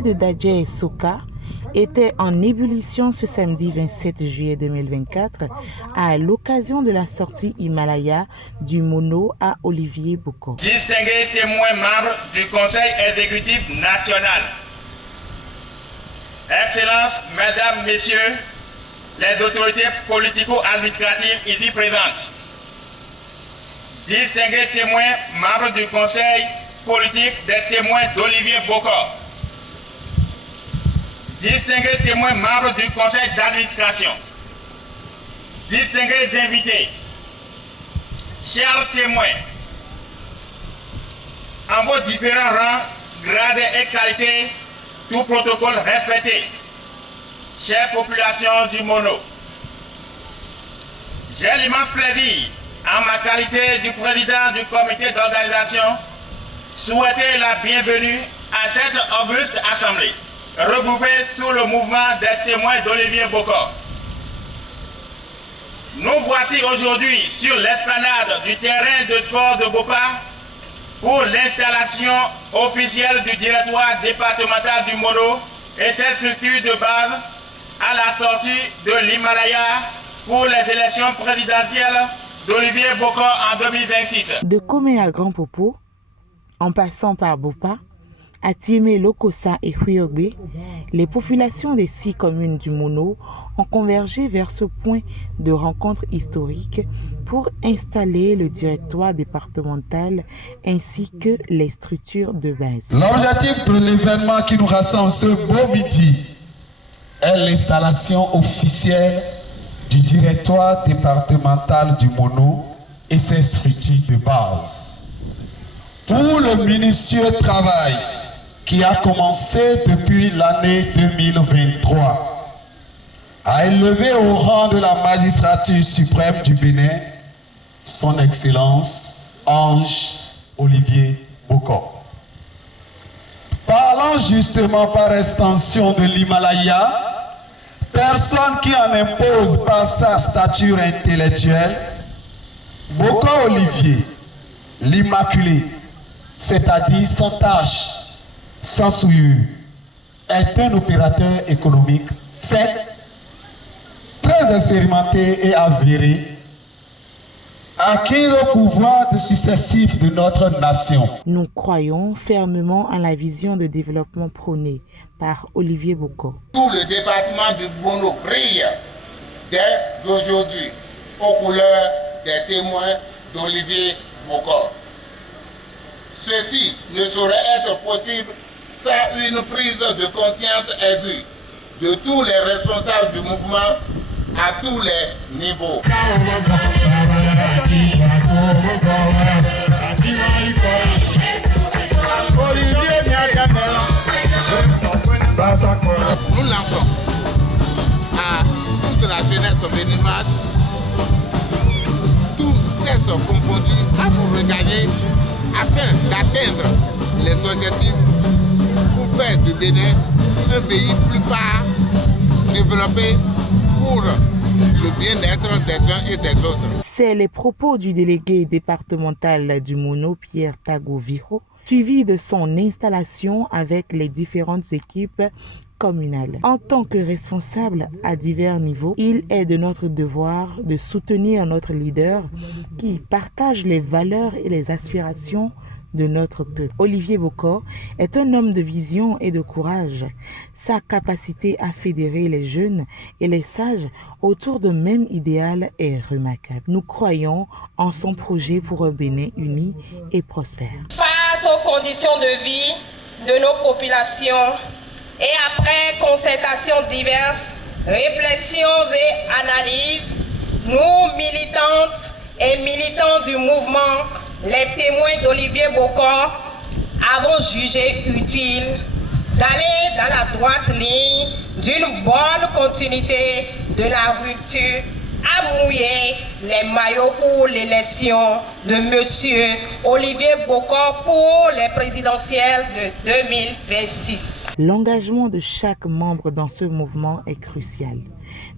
dossier de Dadje Soka était en ébullition ce samedi 27 juillet 2024 à l'occasion de la sortie Himalaya du mono à Olivier Bokor. Distingués témoins membres du Conseil exécutif national, Excellences, Mesdames, Messieurs, les autorités politico-administratives ici présentes, distingués témoins membres du Conseil politique des témoins d'Olivier Bokor, distingués témoins membres du conseil d'administration, distingués invités, chers témoins, en vos différents rangs, grades et qualités, tout protocole respecté, chère population du Mono, j'ai l'immense plaisir, en ma qualité du président du comité d'organisation, souhaiter la bienvenue à cette auguste assemblée, regroupée sous le mouvement des témoins d'Olivier Bokor. Nous voici aujourd'hui sur l'esplanade du terrain de sport de Bopa pour l'installation officielle du directoire départemental du Mono et cette structure de base à la sortie de l'Himalaya pour les élections présidentielles d'Olivier Bokor en 2026. De Komé à Grand Popo, en passant par Bopa, Atiémé, Lokossa et Huiogbe, les populations des 6 communes du Mono ont convergé vers ce point de rencontre historique pour installer le directoire départemental ainsi que les structures de base. L'objectif de l'événement qui nous rassemble ce beau midi est l'installation officielle du directoire départemental du Mono et ses structures de base. Pour le minutieux travail qui a commencé depuis l'année 2023, a élevé au rang de la magistrature suprême du Bénin son Excellence Ange Olivier Bokor. Parlant justement par extension de l'Himalaya, personne qui en impose par sa stature intellectuelle, Bokor Olivier, l'Immaculé, c'est-à-dire sans tâche, sans souillure, est un opérateur économique fait, très expérimenté et avéré, acquis au pouvoir de successif de notre nation. Nous croyons fermement en la vision de développement prônée par Olivier Bokor. Tout le département du Mono brille dès aujourd'hui aux couleurs des témoins d'Olivier Bokor. Ceci ne saurait être possible sans une prise de conscience aiguë de tous les responsables du mouvement à tous les niveaux. Nous lançons à toute la jeunesse béninoise, tous cesses confondus, à nous regagner afin d'atteindre les objectifs pour faire du Bénin un pays plus fort, développé pour le bien-être des uns et des autres. C'est les propos du délégué départemental du Mono, Pierre Tagoviro, suivi de son installation avec les différentes équipes communales. En tant que responsable à divers niveaux, il est de notre devoir de soutenir notre leader qui partage les valeurs et les aspirations de notre peuple. Olivier Bokor est un homme de vision et de courage. Sa capacité à fédérer les jeunes et les sages autour d'un même idéal est remarquable. Nous croyons en son projet pour un Bénin uni et prospère. Face aux conditions de vie de nos populations et après concertations diverses, réflexions et analyses, nous militantes et militants du mouvement les témoins d'Olivier Bokor avons jugé utile d'aller dans la droite ligne d'une bonne continuité de la rupture à mouiller les maillots pour l'élection de Monsieur Olivier Bokor pour les présidentielles de 2026. L'engagement de chaque membre dans ce mouvement est crucial.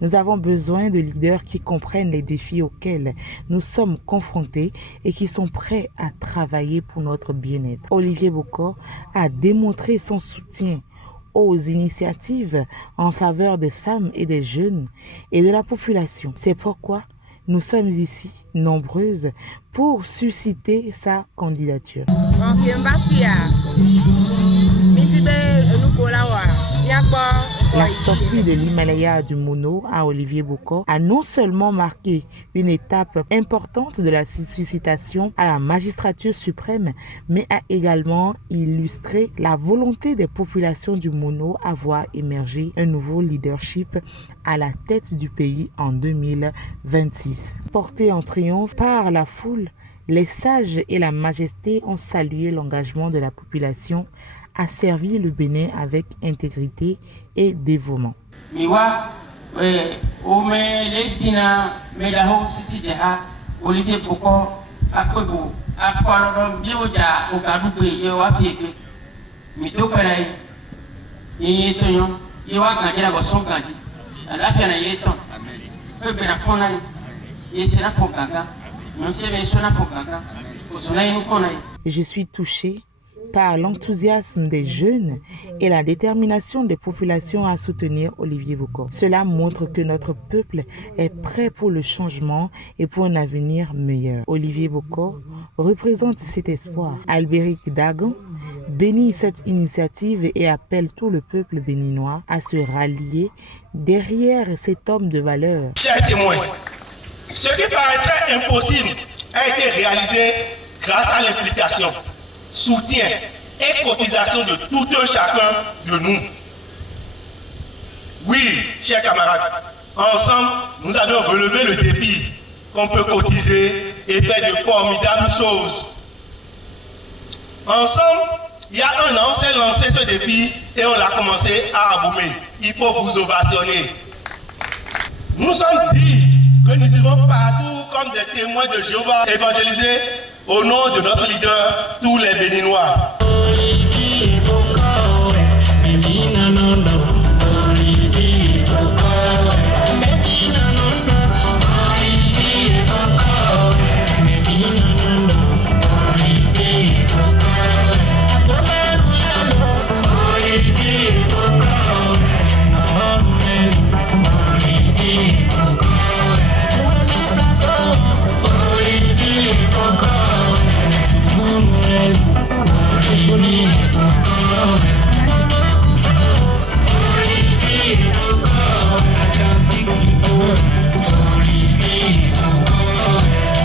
Nous avons besoin de leaders qui comprennent les défis auxquels nous sommes confrontés et qui sont prêts à travailler pour notre bien-être. Olivier Bokor a démontré son soutien aux initiatives en faveur des femmes et des jeunes et de la population. C'est pourquoi nous sommes ici, nombreuses, pour susciter sa candidature. La sortie de l'Himalaya du Mono à Olivier Bokor a non seulement marqué une étape importante de la suscitation à la magistrature suprême, mais a également illustré la volonté des populations du Mono à voir émerger un nouveau leadership à la tête du pays en 2026. Portés en triomphe par la foule, les sages et la majesté ont salué l'engagement de la population à servir le Bénin avec intégrité et dévouement. Olivier Bokor akobo akolo bioja okadugbe ye wa fiebe mi to pere yi tonyo ye wa ganjira go son ganji ala fe na ye ton pe be na fona ye se na fokaga no se be so na fokaga ko so na yin kona. Je suis touché par l'enthousiasme des jeunes et la détermination des populations à soutenir Olivier Bokor. Cela montre que notre peuple est prêt pour le changement et pour un avenir meilleur. Olivier Bokor représente cet espoir. Albéric Dagan bénit cette initiative et appelle tout le peuple béninois à se rallier derrière cet homme de valeur. Chers témoins, ce qui paraîtrait impossible a été réalisé grâce à l'implication, soutien et cotisation de tout un chacun de nous. Oui, chers camarades, ensemble, nous avons relevé le défi qu'on peut cotiser et faire de formidables choses. Ensemble, il y a un an, on s'est lancé ce défi et on l'a commencé à aboumer. Il faut vous ovationner. Nous sommes dit que nous irons partout comme des témoins de Jéhovah évangéliser au nom de notre leader, tous les Béninois.